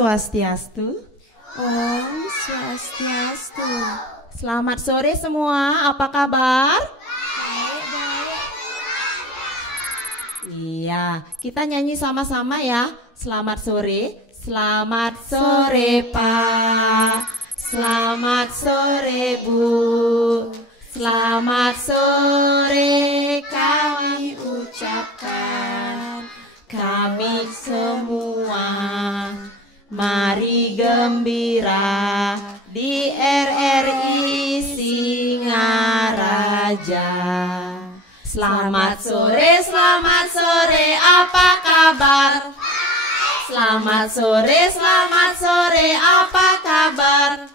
Swastiastu. Om Swastiastu. Selamat sore semua, apa kabar? Baik-baik. Iya, kita nyanyi sama-sama ya. Selamat sore. Selamat sore Pak. Selamat sore Bu. Selamat sore kami ucapkan. Kami semua mari gembira di RRI Singaraja. Selamat sore, apa kabar? Selamat sore, apa kabar?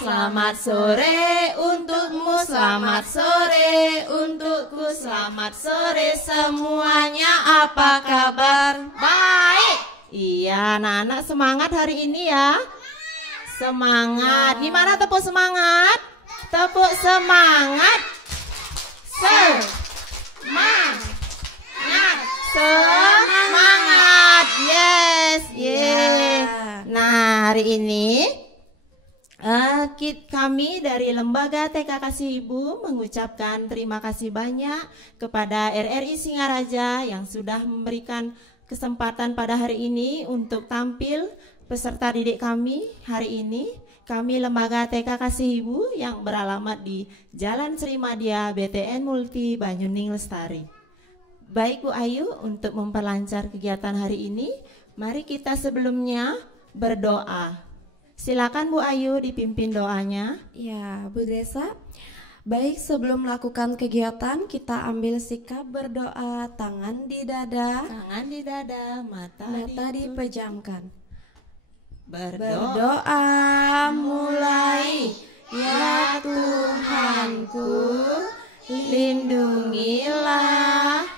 Selamat sore untukmu, selamat sore untukku, selamat sore semuanya, apa kabar? Baik. Iya, anak-anak semangat hari ini ya. Semangat. Gimana tepuk semangat? Tepuk semangat. Semangat. Yes. Nah, hari ini kami dari Lembaga TK Kasih Ibu mengucapkan terima kasih banyak kepada RRI Singaraja yang sudah memberikan kesempatan pada hari ini untuk tampil peserta didik kami hari ini. Kami Lembaga TK Kasih Ibu yang beralamat di Jalan Sri Madya BTN Multi Banyuning Lestari. Baik Bu Ayu, untuk memperlancar kegiatan hari ini, mari kita sebelumnya berdoa. Silakan Bu Ayu dipimpin doanya. Ya, Bu Desa. Baik, sebelum melakukan kegiatan kita ambil sikap berdoa, tangan di dada, mata dipejamkan. Berdoa mulai, ya Tuhanku, lindungilah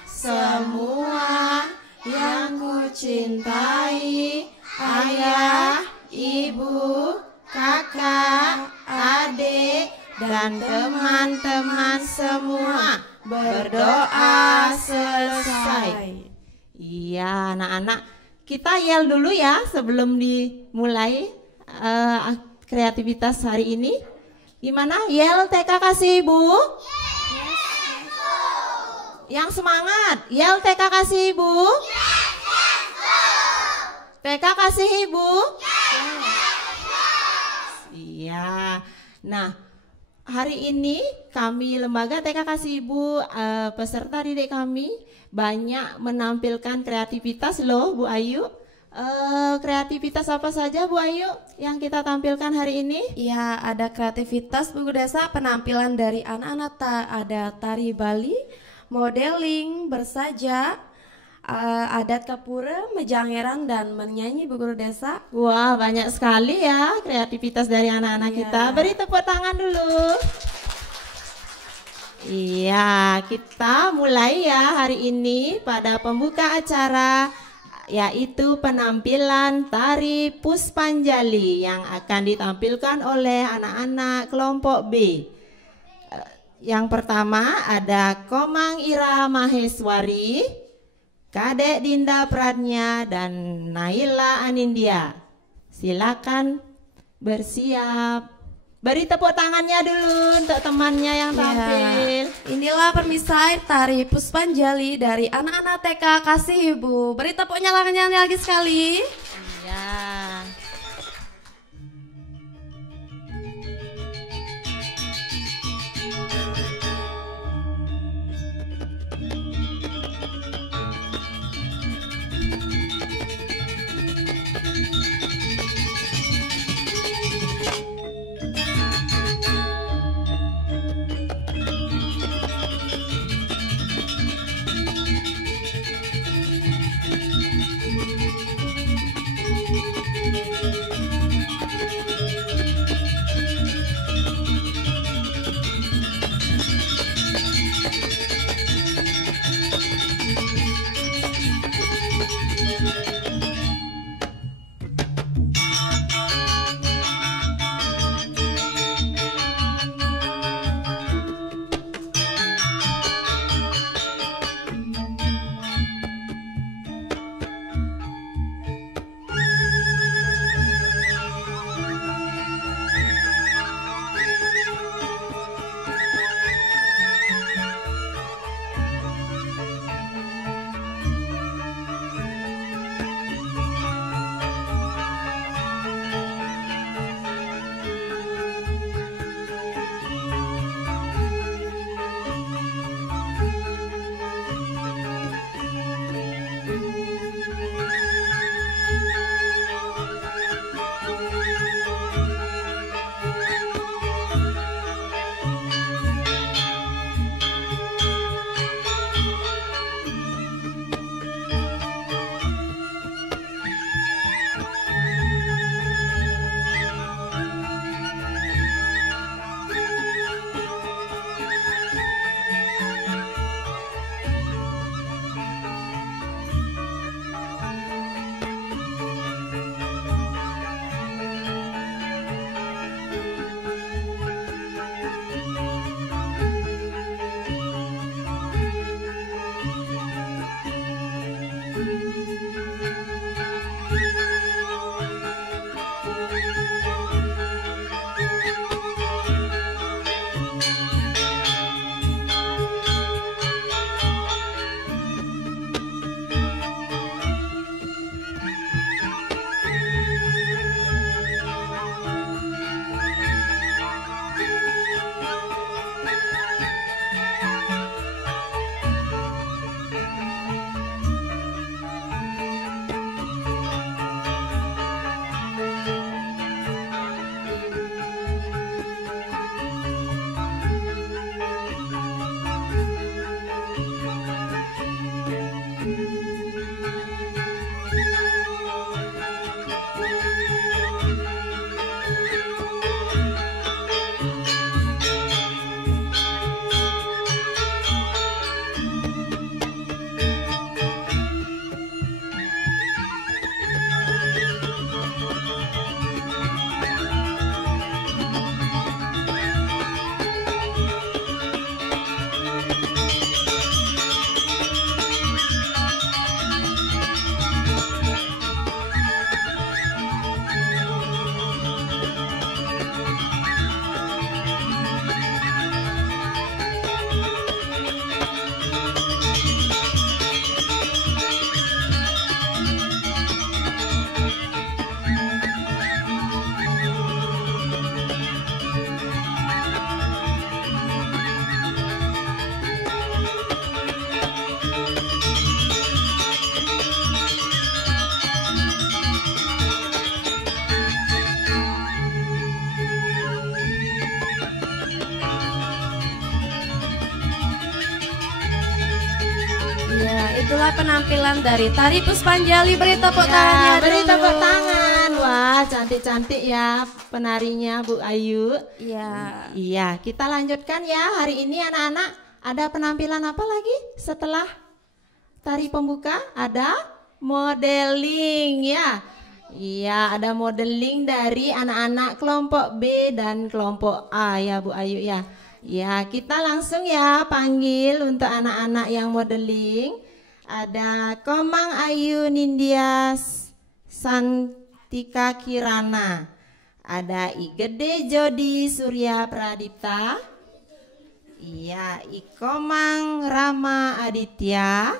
semua yang ku cintai, ayah, ibu, kakak, adik, dan teman-teman semua. Berdoa selesai. Iya, anak-anak, kita yel dulu ya sebelum dimulai kreativitas hari ini. Gimana? Yel TK Kasih Ibu? Yang semangat. Yel TK Kasih Ibu? TK Kasih Ibu? Iya. Nah, hari ini kami Lembaga TK Kasih Ibu, peserta didik kami banyak menampilkan kreativitas loh Bu Ayu. Kreativitas apa saja Bu Ayu yang kita tampilkan hari ini? Ya, ada kreativitas Bu Desa, penampilan dari anak-anak, ada tari Bali, modeling, bersaja, adat Kapura, mejangeran, dan menyanyi Bu Guru Desa. Wah, banyak sekali ya kreativitas dari anak-anak kita. Beri tepuk tangan dulu. Iya, kita mulai ya hari ini pada pembuka acara, yaitu penampilan tari Puspanjali yang akan ditampilkan oleh anak-anak kelompok B. Yang pertama ada Komang Ira Maheswari, Kadek Dinda Pradnya, dan Naila Anindya. Silakan bersiap. Beri tepuk tangannya dulu untuk temannya yang tampil. Ya, inilah permisai tari Puspanjali dari anak-anak TK Kasih Ibu. Beri tepuknya lagi sekali. Ya. itulah penampilan dari Tari Puspanjali. Beri tepuk tangannya Beri dulu. tepuk tangan. Wah, cantik-cantik ya penarinya Bu Ayu. Iya. Iya, kita lanjutkan ya. Hari ini anak-anak ada penampilan apa lagi setelah tari pembuka? Ada modeling ya. Iya, ada modeling dari anak-anak kelompok B dan kelompok A ya Bu Ayu ya. Ya, kita langsung ya panggil untuk anak-anak yang modeling. Ada Komang Ayu Nindya Santika Kirana. Ada Igede Jodi Surya Pradipta. Iya, Ikomang Rama Aditya.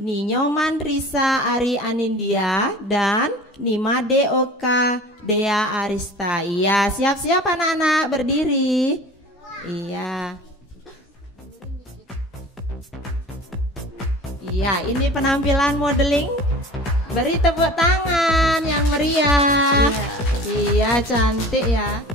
Ninyoman Risa Ari Anindya dan Nimade Oka Dea Arista. Iya, siap-siap anak-anak berdiri. Iya. Iya, ini penampilan modeling. Beri tepuk tangan yang meriah. Iya, cantik ya.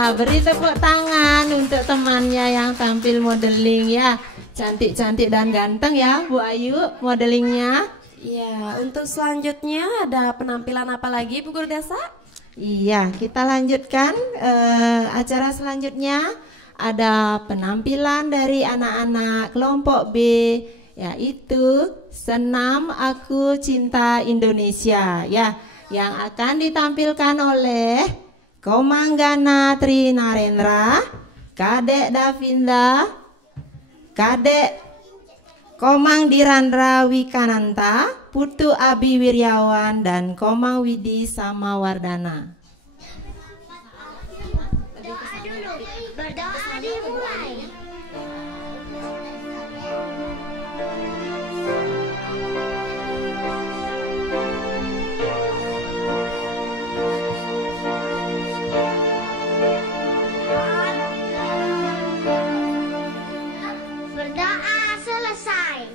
Ya, beri tepuk tangan untuk temannya yang tampil modeling ya. Cantik-cantik dan ganteng ya Bu Ayu modelingnya. Ya, untuk selanjutnya ada penampilan apa lagi Bu Guru Desa? Iya, kita lanjutkan acara selanjutnya. Ada penampilan dari anak-anak kelompok B, yaitu Senam Aku Cinta Indonesia ya, yang akan ditampilkan oleh Komanggana Tri Narendra, Kadek Davinda, Kadek Komang Dirandra Wikananta, Putu Abi Wiryawan, dan Komang Widi Samawardana. Berdoa dimulai. Berdoa selesai.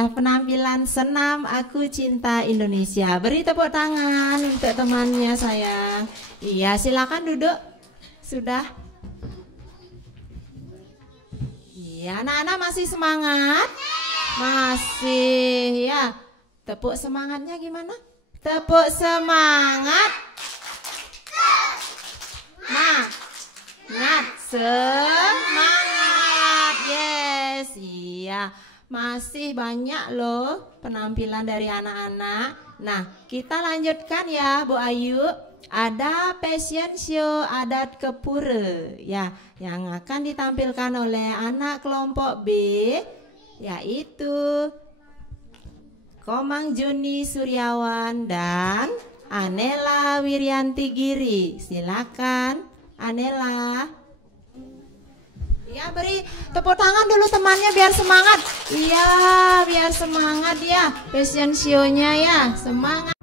inilah penampilan senam Aku Cinta Indonesia. Beri tepuk tangan untuk temannya sayang. Iya, silakan duduk. Sudah. Iya, anak-anak masih semangat? Masih ya. Tepuk semangatnya gimana? Tepuk semangat. Semangat. Yes, iya. Masih banyak loh penampilan dari anak-anak. Nah, kita lanjutkan ya Bu Ayu. Ada fashion show adat Kepura ya, yang akan ditampilkan oleh anak kelompok B, yaitu Komang Juni Suryawan dan Anela Wiryanti Giri. Silakan Anela. Ya, beri tepuk tangan dulu temannya biar semangat. Iya, biar semangat ya fashion show-nya ya. Semangat.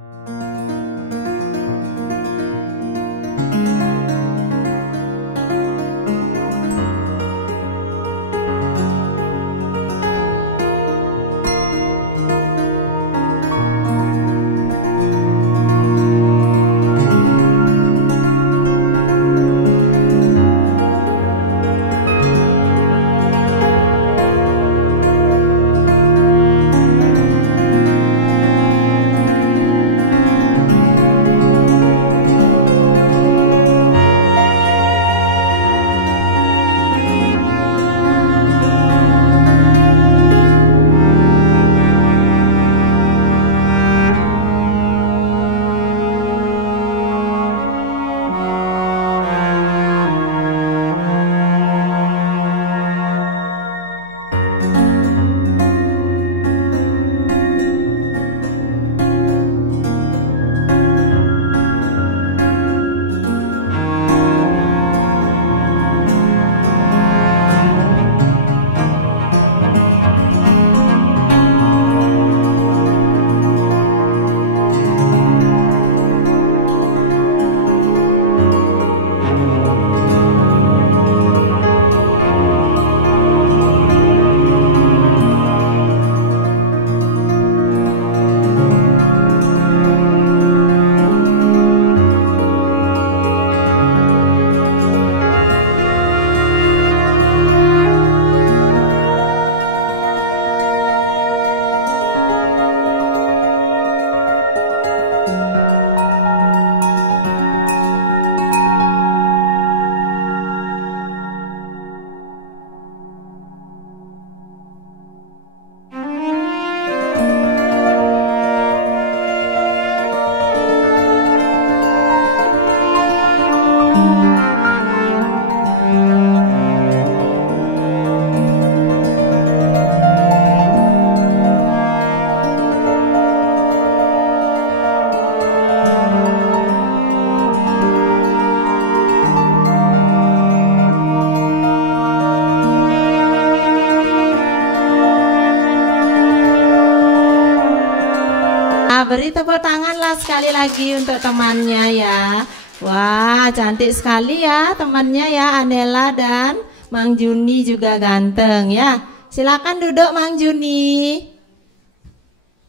Beri tepuk tangan lah sekali lagi untuk temannya ya. Wah, cantik sekali ya temannya ya, Anela dan Mang Juni juga ganteng ya. Silakan duduk Mang Juni.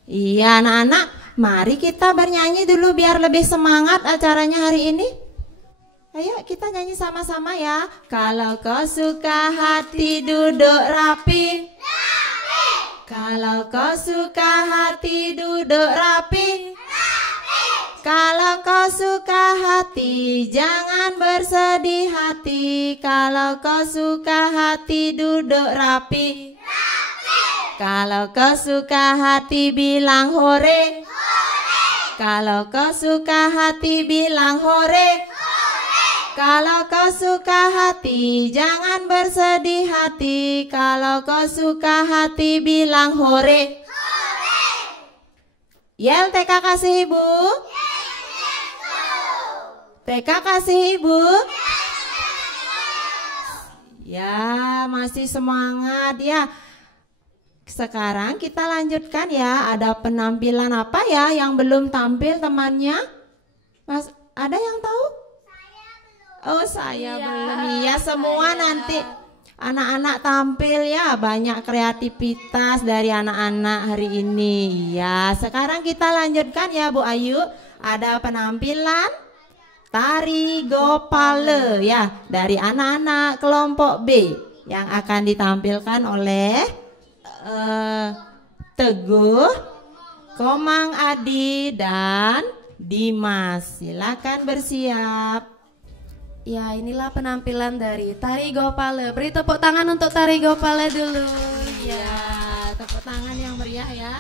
Iya anak-anak, mari kita bernyanyi dulu biar lebih semangat acaranya hari ini. Ayo kita nyanyi sama-sama ya. Kalau kau suka hati duduk rapi. Kalau kau suka hati duduk rapi. Kalau kau suka hati jangan bersedih hati. Kalau kau suka hati duduk rapi. Kalau kau suka hati bilang hore. Kalau kau suka hati bilang hore. Kalau kau suka hati jangan bersedih hati. Kalau kau suka hati bilang hore. Yel TK kasih ibu. TK kasih ibu. Ya masih semangat ya. Sekarang kita lanjutkan ya. Ada penampilan apa ya yang belum tampil temannya? Mas, ada yang tahu? Oh saya belum. Iya semua nanti anak-anak tampil ya, banyak kreativitas dari anak-anak hari ini. Ya, sekarang kita lanjutkan ya Bu Ayu. Ada penampilan tari gopale ya dari anak-anak kelompok B yang akan ditampilkan oleh Teguh, Komang Adi dan Dimas. Silakan bersiap. Ya, inilah penampilan dari Tari Gopale. Beri tepuk tangan untuk Tari Gopale dulu. Ya, tepuk tangan yang meriah ya.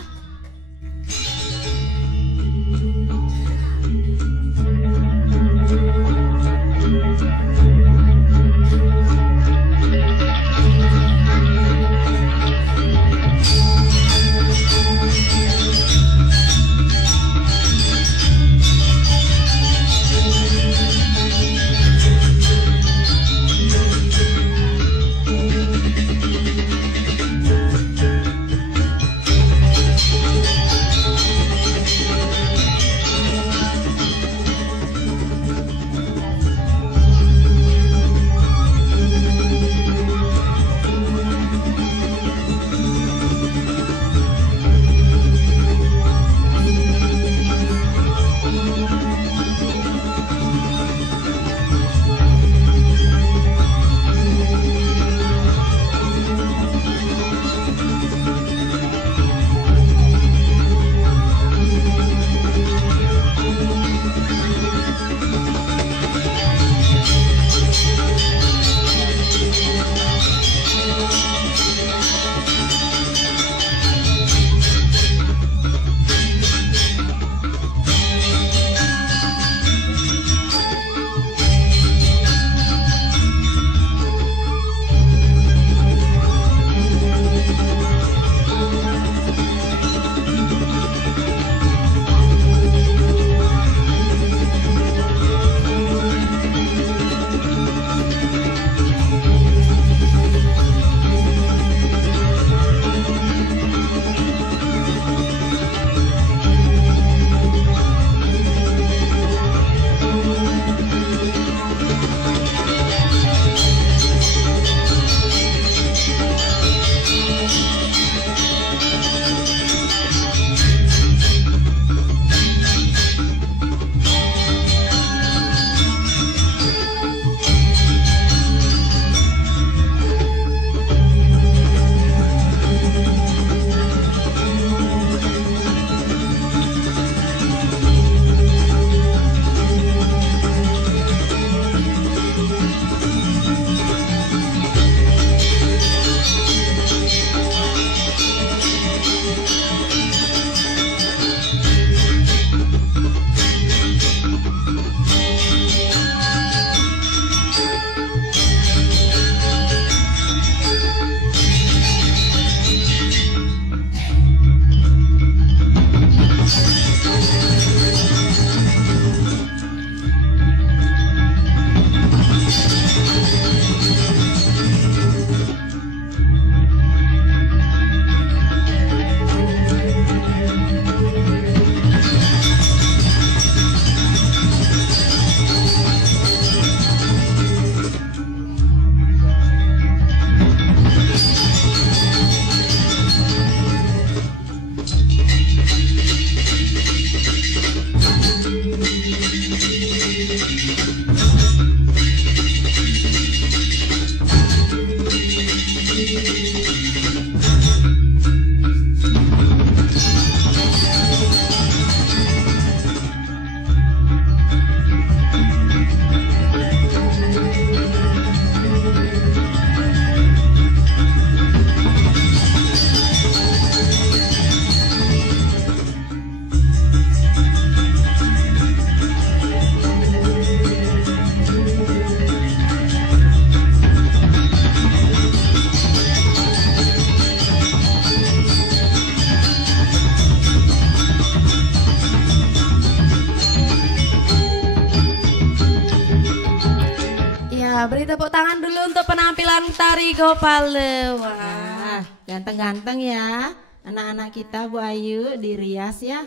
Beri tepuk tangan dulu untuk penampilan Tari Gopale. Wah, ganteng-ganteng ya anak-anak kita Bu Ayu di rias ya.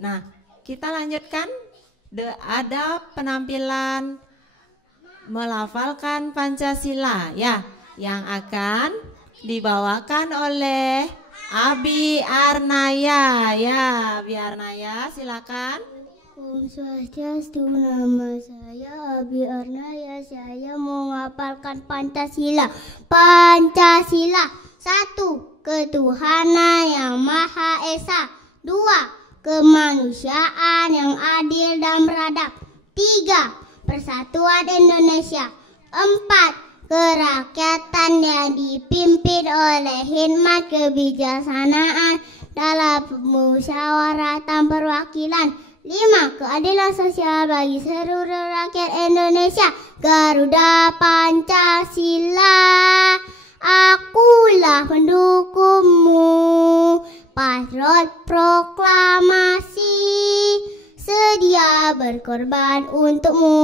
Nah, kita lanjutkan. Ada penampilan melafalkan Pancasila ya. yang akan dibawakan oleh Abi Arnaya. Ya, Abi Arnaya, silakan. Om Swastiastu, nama saya Abi Arnaya. Saya mau menghafalkan Pancasila. Pancasila. 1. Ketuhanan yang Maha Esa. 2. Kemanusiaan yang adil dan beradab. 3. Persatuan Indonesia. 4. Kerakyatan yang dipimpin oleh hikmat kebijaksanaan dalam musyawaratan perwakilan. 5. Keadilan sosial bagi seluruh rakyat Indonesia. Garuda Pancasila. Akulah pendukungmu. Patriot proklamasi. Sedia berkorban untukmu.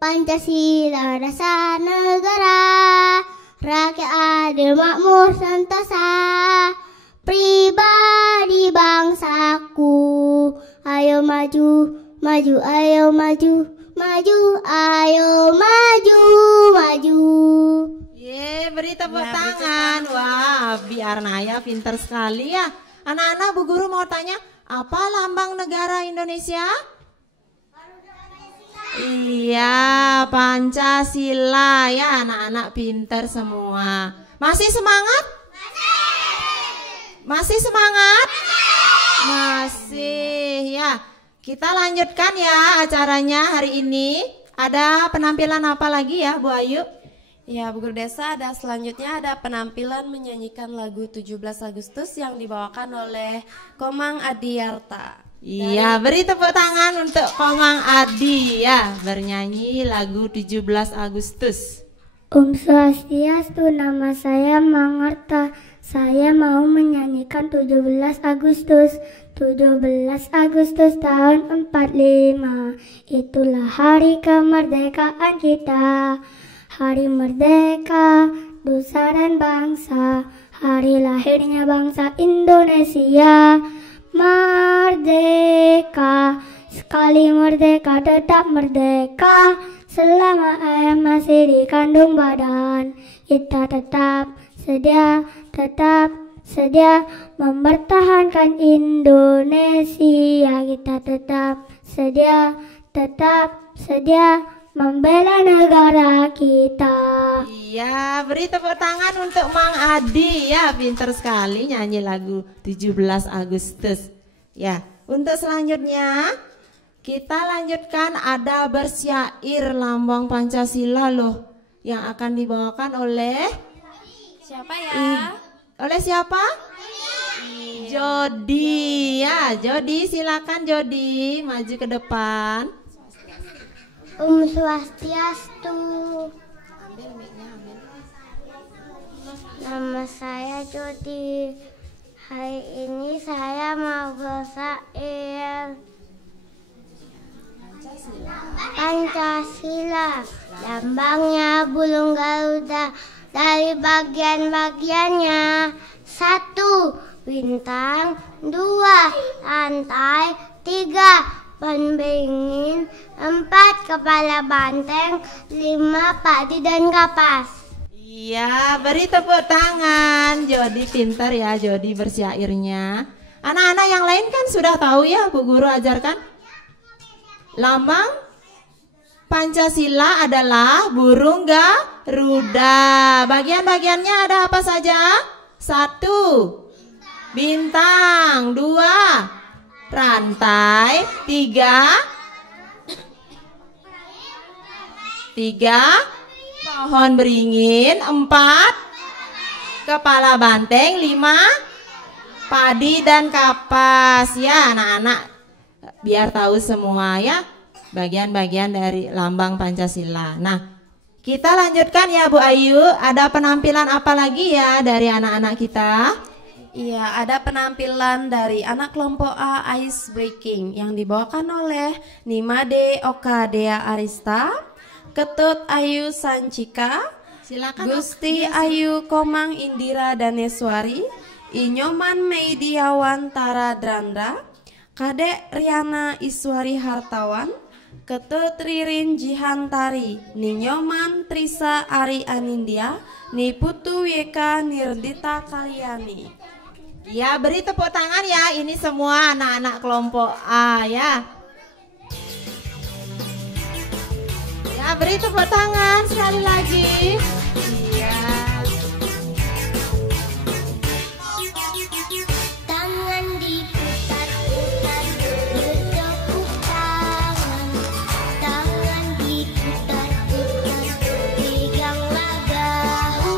Pancasila dasar negara. Rakyat adil makmur sentosa. Pribadi bangsaku. Ayo maju, maju, ayo maju, maju, ayo maju, maju. Beri tepuk tangan. Wah, Abi Arnaya pinter sekali ya. Anak-anak, Bu Guru mau tanya, apa lambang negara Indonesia? Iya, Pancasila ya. Anak-anak pinter semua. Masih semangat? Masih semangat? Masih ya. Kita lanjutkan ya acaranya hari ini. Ada penampilan apa lagi ya, Bu Ayu? Ya, Bu Guru Desa, ada selanjutnya ada penampilan menyanyikan lagu 17 Agustus yang dibawakan oleh Komang Adiarta. Iya, beri tepuk tangan untuk Komang Adi ya, bernyanyi lagu 17 Agustus. Om Swastiastu, nama saya Mangarta. Saya mau menyanyikan 17 Agustus. 17 Agustus tahun 45. Itulah hari kemerdekaan kita. Hari merdeka, nusa dan bangsa. Hari lahirnya bangsa Indonesia. Merdeka, sekali merdeka tetap merdeka. Selama ayam masih di kandung badan, kita tetap sedia mempertahankan Indonesia. Kita tetap sedia membela negara kita. Iya, beri tepuk tangan untuk Mang Adi ya, pinter sekali nyanyi lagu 17 Agustus. Ya, untuk selanjutnya kita lanjutkan ada bersyair lambang Pancasila loh, yang akan dibawakan oleh Siapa ya? Oleh siapa? Jody ya. Jody, silakan Jody maju ke depan. Om Swastiastu. Nama saya Jody. Hari ini saya mau bersair Pancasila. Lambangnya burung Garuda. Dari bagian-bagiannya: 1. Bintang, 2. Lantai, 3. Penberingin, 4. Kepala banteng, 5. Padi dan kapas. Iya, beri tepuk tangan. Jody pintar ya, Jody bersyairnya. Anak-anak yang lain kan sudah tahu ya, Bu Guru ajarkan. Lambang Pancasila adalah burung Garuda. Bagian-bagiannya ada apa saja? 1. Bintang, 2. Rantai, 3. Pohon beringin, 4. Kepala banteng, 5. Padi dan kapas. Ya anak-anak, biar tahu semua ya bagian-bagian dari lambang Pancasila. Nah, kita lanjutkan ya Bu Ayu. Ada penampilan apa lagi ya dari anak-anak kita? Iya, ada penampilan dari anak kelompok A Ice Breaking yang dibawakan oleh Nimade Oka Dea Arista, Ketut Ayu Sancika, Silakan Gusti Ayu Komang Indira Daneswari, Inyoman Meidiawan Tara Dranda, Kadek Riana Iswari Hartawan, Ketut Ririn Jihantari, Ni Nyoman Trisa Ari Anindya, Ni Putu Yeka Nirdita Kaliani. Ya, beri tepuk tangan ya, ini semua anak-anak kelompok A ya. Ya, beri tepuk tangan sekali lagi. Iya. Tangan diputar-putar, bertepuk tangan. Tangan diputar-putar, peganglah bahu.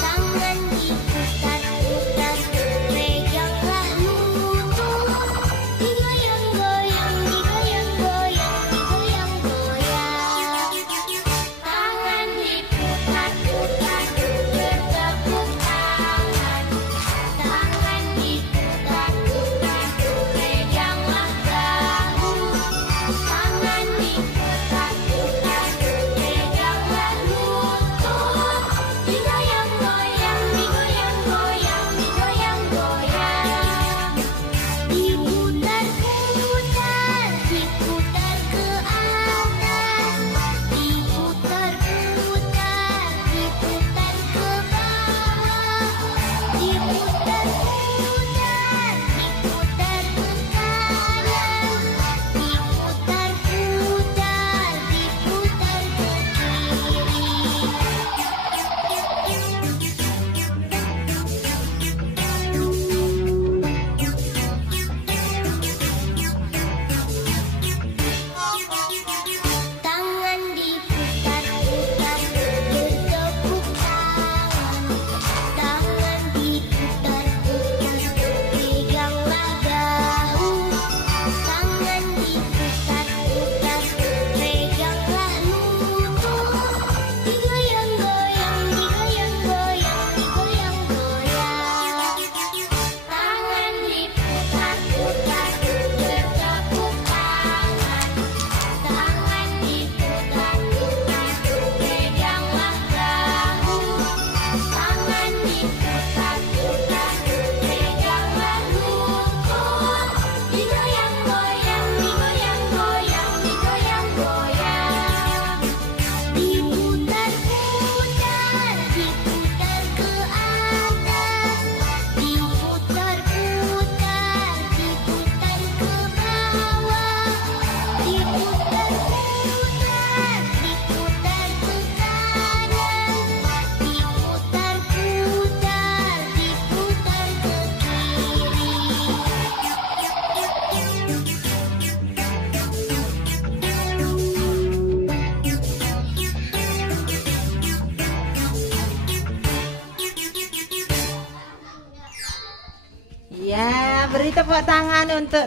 Tangan diputar-putar, peganglah lutut. Digoyang-goyang, digoyang-goyang, digoyang-goyang. Tangan diputar-putar, bertepuk tangan. Tangan diputar-putar, peganglah bahu. Tangan diputar-putar, peganglah lutut. Digoyang-goyang, digoyang-goyang, digoyang-goyang. Diputar-putar, diputar ke atas. Diputar-putar, diputar ke bawah. Diputar-putar, diputar ke kanan. Diputar-putar, diputar ke kiri. Tangan diputar-putar, bertepuk tangan. Tangan diputar-putar, peganglah bahu. Tangan diputar-putar, peganglah lutut. Digoyang-goyang, digoyang-goyang, digoyang-goyang. Tangan diputar-putar, bertepuk tangan. Tangan diputar-putar, peganglah bahu. Tangan diputar-putar, peganglah lutut. Digoyang-goyang, digoyang-goyang, digoyang-goyang. Diputar-putar, diputar ke atas. Diputar-putar, diputar ke bawah. Diputar-putar, diputar ke kanan. Diputar-putar, diputar ke Ya, beri tepuk tangan untuk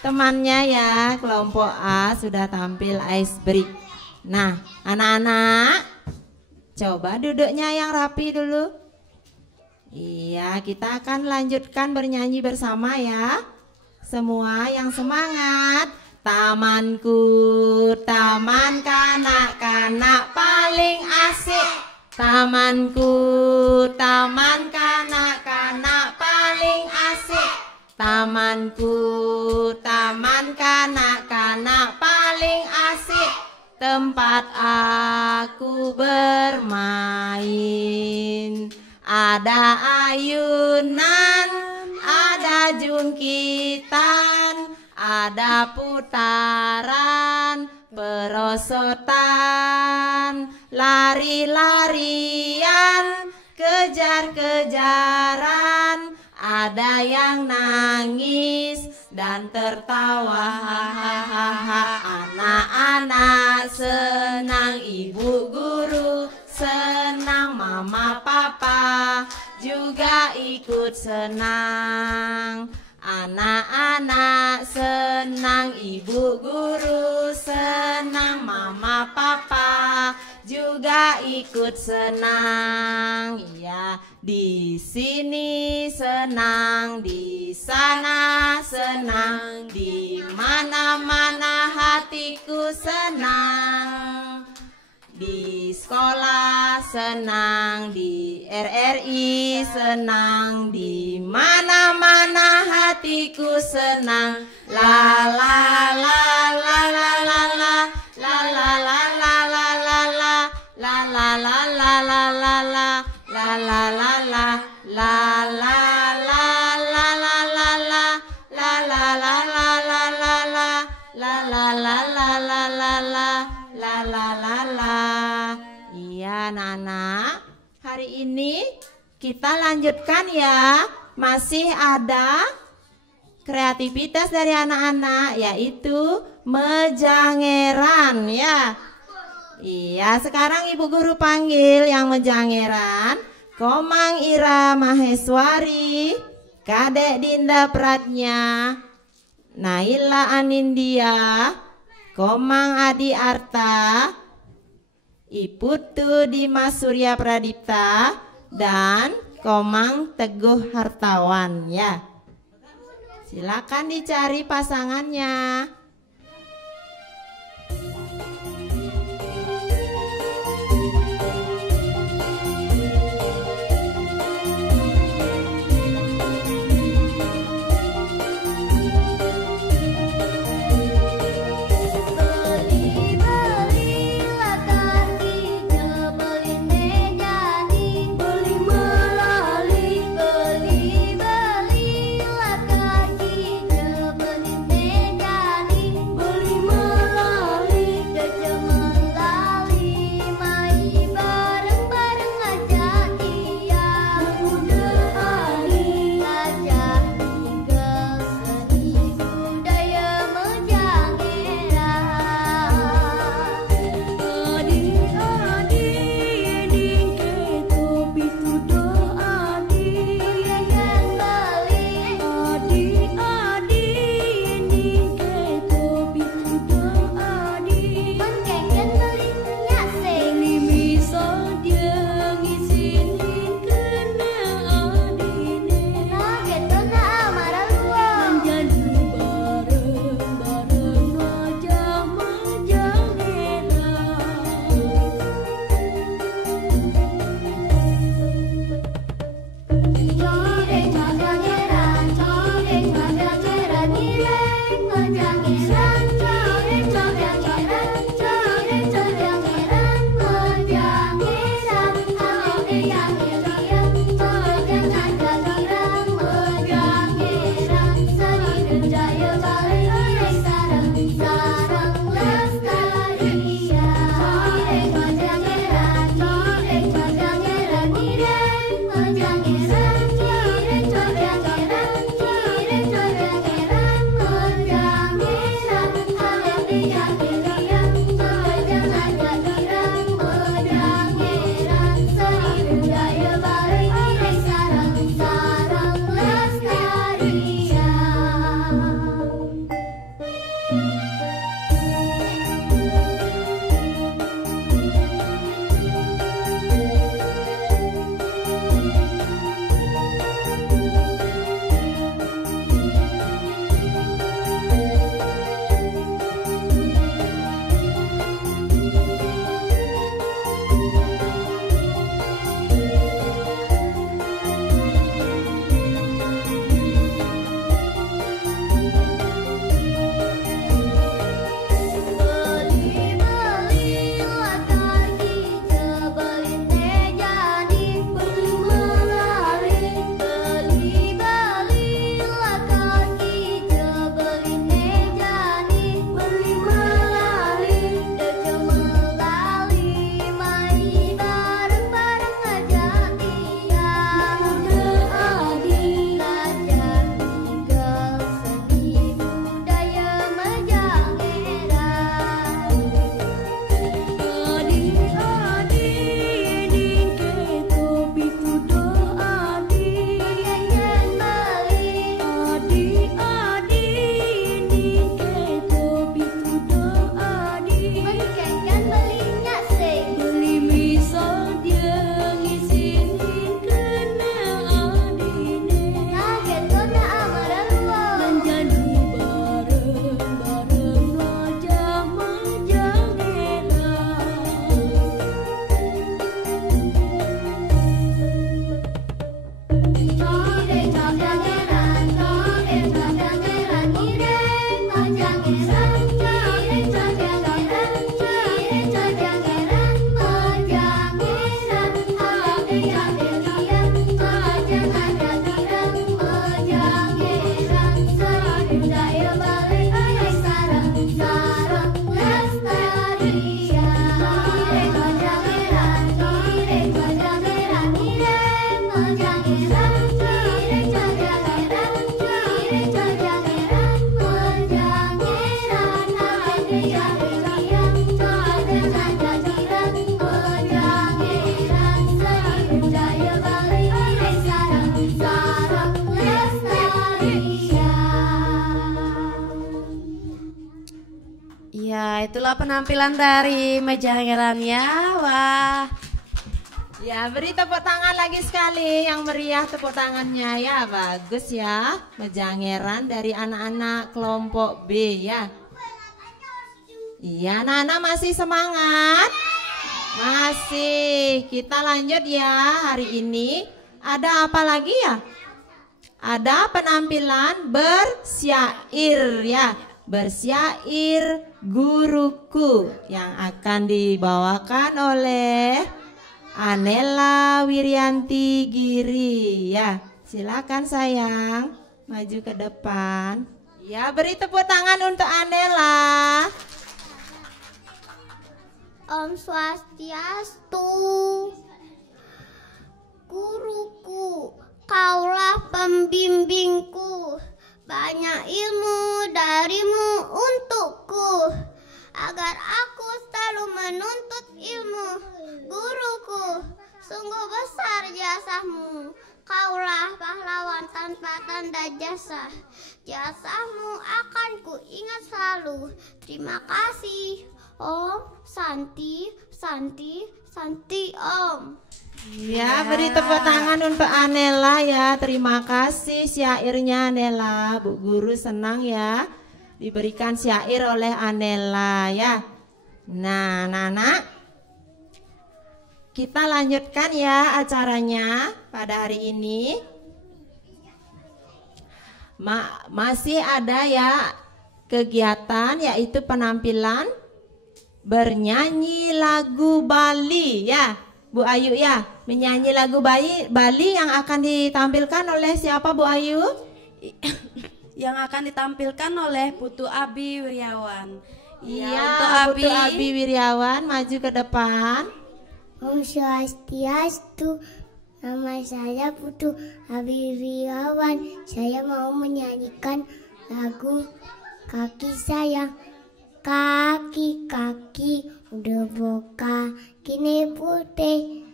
temannya ya. Kelompok A sudah tampil ice break. Nah, anak-anak, coba duduknya yang rapi dulu. Iya, kita akan lanjutkan bernyanyi bersama ya. Semua yang semangat. Tamanku, taman kanak-kanak paling asik. Tamanku, taman kanak-kanak paling asik. Tamanku, taman kanak-kanak paling asik. Tempat aku bermain. Ada ayunan, ada jungkitan, ada putaran, perosotan, lari-larian, kejar-kejaran, ada yang nangis dan tertawa. Hahaha. Anak-anak senang, ibu guru senang, mama papa juga ikut senang. Anak-anak senang, ibu guru senang, mama papa juga ikut senang. Ya, di sini senang, di sana senang, di mana-mana hatiku senang. Di sekolah senang, di RRI senang, di mana-mana hatiku senang. La la la la la la la. la la la la la la la la la. Iya, anak-anak. Hari ini kita lanjutkan ya. Masih ada kreativitas dari anak-anak, yaitu mejangeran ya. Iya, sekarang Ibu Guru panggil yang mejangeran. Komang Ira Maheswari, Kadek Dinda Pratnya, Naila Anindya, Komang Adi Arta, Iputu Dimas Surya Pradipta, dan Komang Teguh Hartawan ya. Silakan dicari pasangannya. Beli-belilah kasihnya, beli mejani, beli melali. Beli-belilah kasihnya, beli mejani, Ya, itulah penampilan dari Mejangeran ya. Wah. Ya, beri tepuk tangan lagi sekali yang meriah tepuk tangannya ya. Bagus ya. Mejangeran dari anak-anak kelompok B ya. Iya, anak-anak masih semangat? Masih. Kita lanjut ya hari ini. Ada apa lagi ya? Ada penampilan bersyair ya. Bersyair guruku yang akan dibawakan oleh Anela Wirianti Giri ya. Silakan sayang, maju ke depan. Ya, beri tepuk tangan untuk Anela. Om Swastiastu. Guruku, kaulah pembimbingku. Banyak ilmu darimu untukku, agar aku selalu menuntut ilmu. Guruku, sungguh besar jasamu. Kaulah pahlawan tanpa tanda jasa. Jasamu akan ku ingat selalu. Terima kasih Om. Santi, Santi, Santi Om. Ya, beri tepuk tangan untuk Anela ya. Terima kasih syairnya Anela. Bu Guru senang ya diberikan syair oleh Anela ya. Nah, anak-anak, kita lanjutkan ya acaranya pada hari ini. Masih ada ya kegiatan yaitu penampilan bernyanyi lagu Bali ya. Bu Ayu ya, menyanyi lagu Bali yang akan ditampilkan oleh siapa Bu Ayu? Yang akan ditampilkan oleh Putu Abi Wiryawan. Iya, Putu Abi Wiryawan maju ke depan. Om Swastiastu. Nama saya Putu Abi Wiryawan. Saya mau menyanyikan lagu Kaki Sayang. Kaki-kaki udah boka kini putih.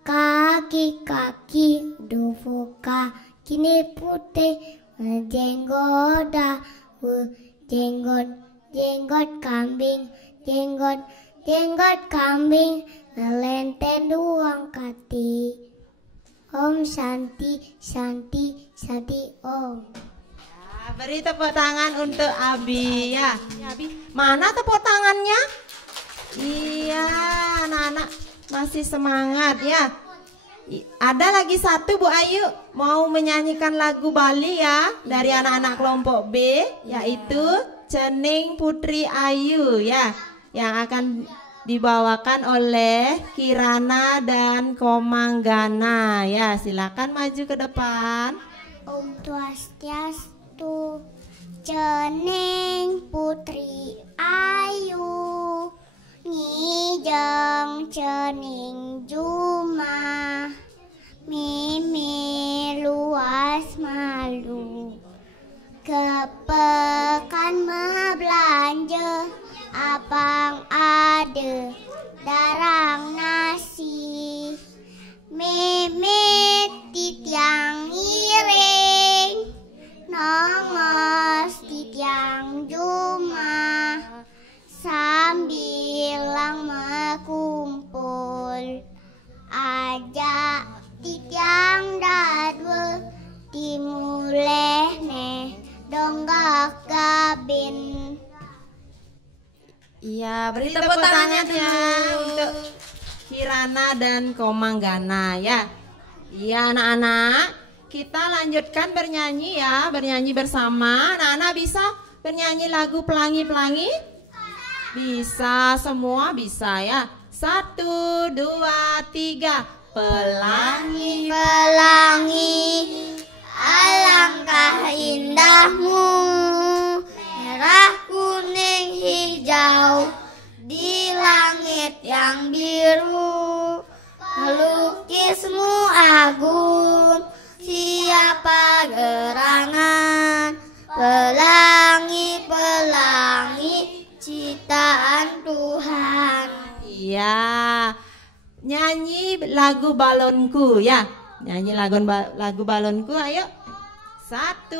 Kaki-kaki udah boka kini putih. Jenggot jenggot kambing, jenggot kambing, ngelenten doang kati. Om Santi, Santi, Santi Om. Beri tepuk tangan untuk Abi ya. Mana tepuk tangannya? Iya, anak-anak masih semangat ya. Ada lagi satu Bu Ayu mau menyanyikan lagu Bali ya dari anak-anak kelompok B, yaitu Cening Putri Ayu ya, yang akan dibawakan oleh Kirana dan Komanggana ya. Silakan maju ke depan. Om Swastiastu. Cening Putri Ayu, ngijeng cening juma, mimi luas malu, kepekan belanja, apang ada darang nasi, mimi titiang iring, nongos titiang juma, sambil lang mekumpul, ajak titiang dadwe, timuleh neh donggak gabin. Iya, beri Tepuk tangannya untuk Kirana dan Komanggana ya. Iya anak-anak, kita lanjutkan bernyanyi ya, bernyanyi bersama. Anak-anak bisa bernyanyi lagu Pelangi-Pelangi? Bisa, semua bisa ya. 1, 2, 3. Pelangi, Pelangi, alangkah indahmu, merah kuning hijau di langit yang biru. Pelukismu agung, siapa gerangan? Pelangi, pelangi, cita nyanyi lagu balonku ya. Nyanyi lagu balonku, ayo. 1,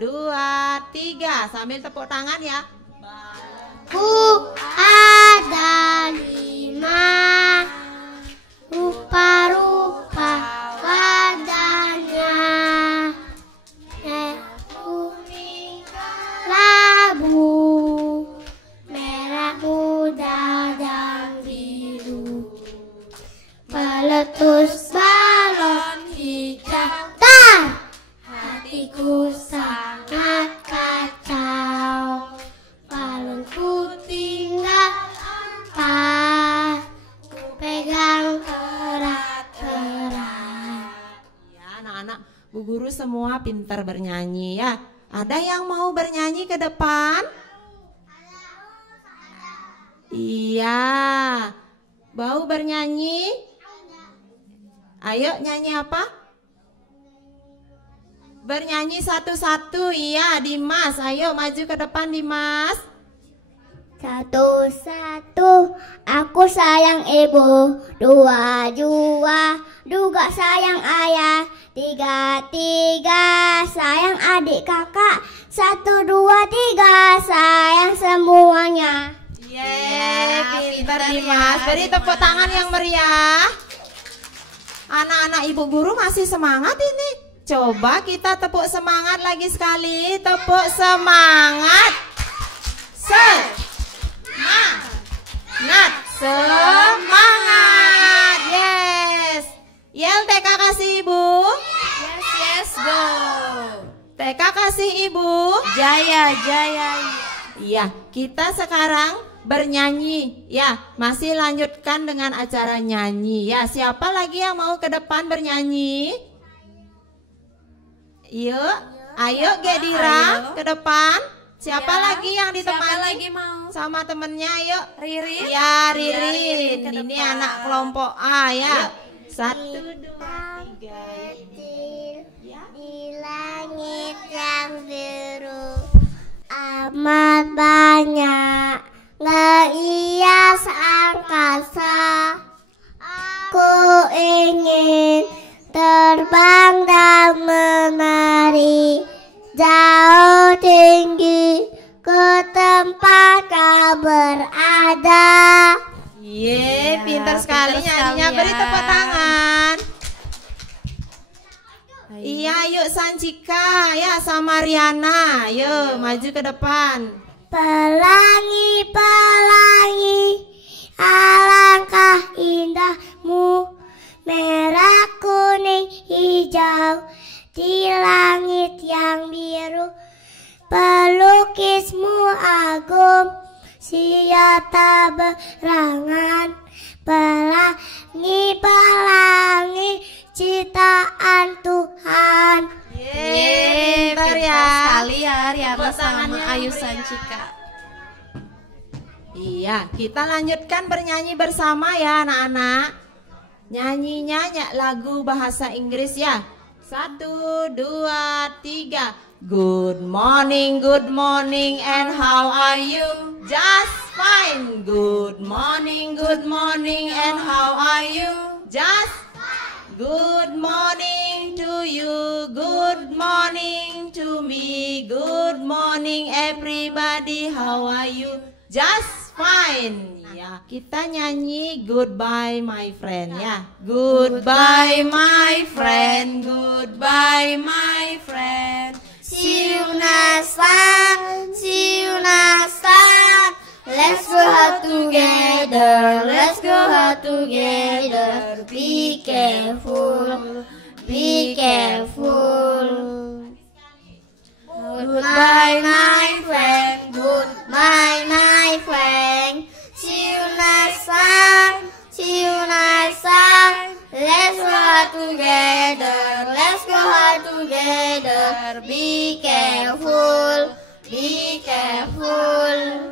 2, 3 sambil tepuk tangan ya. Ku ada 5 rupa-rupa wajahnya, kuning labu, merah muda dan biru, peletus balon hijau. Tar, hatiku sangat kacau, balonku tinggal 4, ku pegang erat-erat. Ya, anak-anak, Bu Guru semua pintar bernyanyi ya. Ada yang mau bernyanyi ke depan? Iya. Mau bernyanyi? Ayo nyanyi apa? Bernyanyi satu-satu. Iya, Dimas. Ayo maju ke depan, Dimas. Satu-satu, aku sayang ibu. 2 juga sayang ayah. 3 sayang adik kakak. 1, 2, 3 sayang semuanya. Yeay, pintar Dimas. Beri tepuk tangan yang meriah. Anak-anak Ibu Guru masih semangat ini. Coba kita tepuk semangat lagi sekali. Tepuk semangat. Semangat. Yes. Yel, TK kasih Ibu. Yes, go. TK kasih Ibu. Jaya. Iya, kita sekarang bernyanyi ya, masih lanjutkan dengan acara nyanyi ya. Siapa lagi yang mau ke depan bernyanyi? Yuk, ayo Gedira ke depan. Siapa lagi yang ditemani? Siapa lagi mau? Sama temennya, yuk. Ririn? Ya, Ririn. ke Ini depan. anak kelompok A ya. 1, 2, 3. Kecil Ya. di langit yang biru, amat banyak ngehias angkasa. Aku ingin terbang dan menari jauh tinggi ke tempat kau berada. Ye, Ya, pintar sekali pintar nyanyinya. sekali Beri ya. tepuk tangan. Iya, yuk Sancika ya sama Riana. Yuk, maju ke depan. Pelangi, pelangi, alangkah indahmu, merah, kuning, hijau, di langit yang biru. Pelukismu agung, sia tak berangan. Pelangi, pelangi, ciptaan Tuhan. Yeay, pintar ya. Sekali ya Riana Tepuk sama tangannya Ayu meriah. Sancika. Iya, kita lanjutkan bernyanyi bersama ya anak-anak. Nyanyinya lagu bahasa Inggris ya. 1, 2, 3. Good morning and how are you? Just fine. Good morning and how are you? Just good morning to you, good morning to me, good morning everybody, how are you? Just fine. Ya, kita nyanyi goodbye my friend ya. Goodbye my friend, goodbye my friend. See you next time, see you next time. Let's go out together, let's go out together. Be careful, be careful. Goodbye my friend, goodbye my friend. See you next time, see you next time. Let's go out together, let's go out together. Be careful, be careful.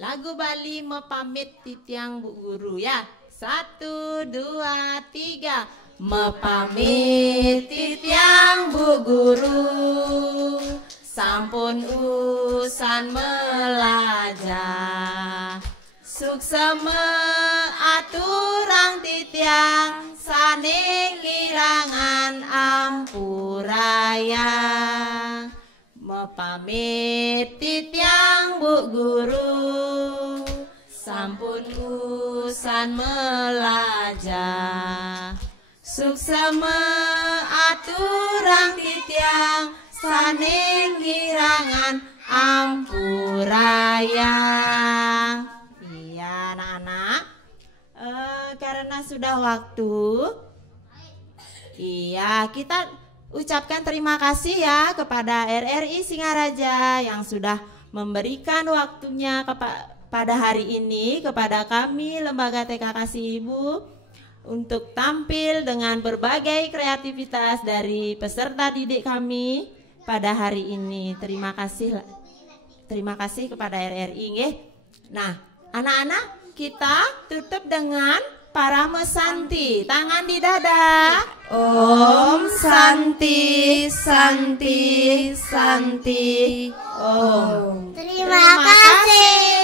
Lagu Bali mau pamit titiang Bu Guru ya. 1, 2, 3. Mepamit titiang Bu Guru, sampun usan melajah. suksema aturang titiang saning lirangan ampuraya mepamit titiang Bu Guru sampun usan melajar suksema aturang titiang saning lirangan ampuraya. Iya anak-anak, karena sudah waktu, iya kita ucapkan terima kasih ya kepada RRI Singaraja yang sudah memberikan waktunya pada hari ini kepada kami Lembaga TK Kasih Ibu untuk tampil dengan berbagai kreativitas dari peserta didik kami pada hari ini. Terima kasih kepada RRI nggih. Nah, anak-anak kita tutup dengan Parama Santi. Tangan di dada. Om Santi Santi Santi Om. Terima kasih.